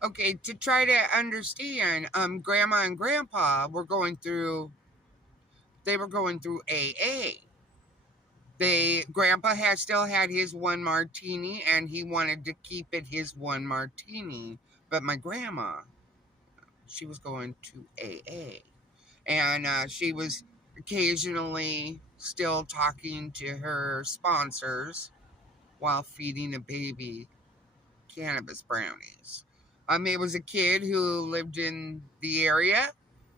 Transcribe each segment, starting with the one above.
Okay, to try to understand, grandma and grandpa were going through AA. Grandpa had still had his one martini and he wanted to keep it his one martini. But my grandma, she was going to AA. And she was occasionally still talking to her sponsors while feeding a baby cannabis brownies. It was a kid who lived in the area,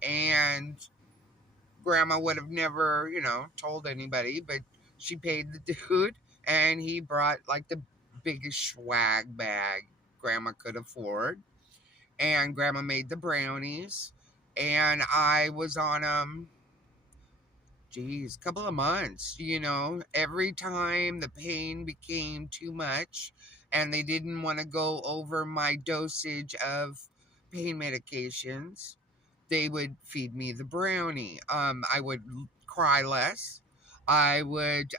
and grandma would have never, told anybody, but she paid the dude, and he brought like the biggest swag bag grandma could afford. And grandma made the brownies, and I was on geez, couple of months, every time the pain became too much and they didn't want to go over my dosage of pain medications, they would feed me the brownie. I would cry less. I would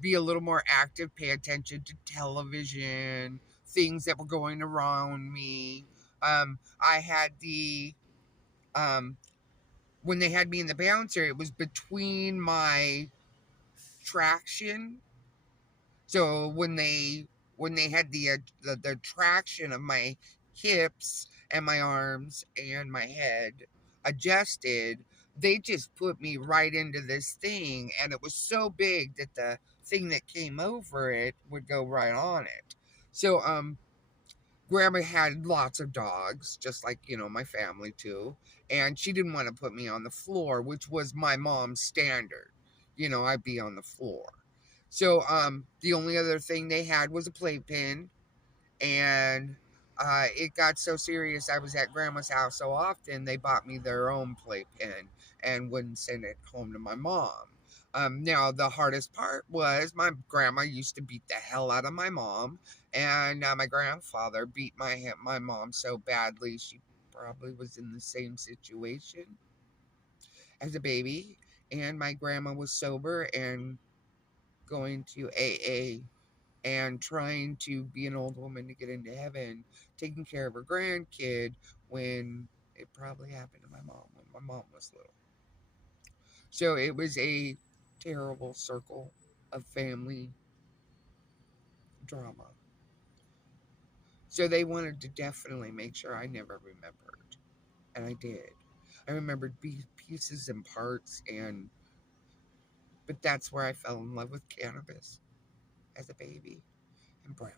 be a little more active, pay attention to television, things that were going around me. I had the um, when they had me in the bouncer, it was between my traction. So when they had the traction of my hips and my arms and my head adjusted, they just put me right into this thing, and it was so big that the thing that came over it would go right on it. So grandma had lots of dogs, just like, my family too. And she didn't want to put me on the floor, which was my mom's standard. I'd be on the floor. So the only other thing they had was a playpen. And it got so serious. I was at grandma's house so often, they bought me their own playpen and wouldn't send it home to my mom. Now, the hardest part was my grandma used to beat the hell out of my mom, and my grandfather beat my mom so badly she probably was in the same situation as a baby. And my grandma was sober and going to AA and trying to be an old woman to get into heaven, taking care of her grandkid when it probably happened to my mom when my mom was little. So it was a terrible circle of family drama. So they wanted to definitely make sure I never remembered. And I did. I remembered pieces and parts, but that's where I fell in love with cannabis as a baby and brownies.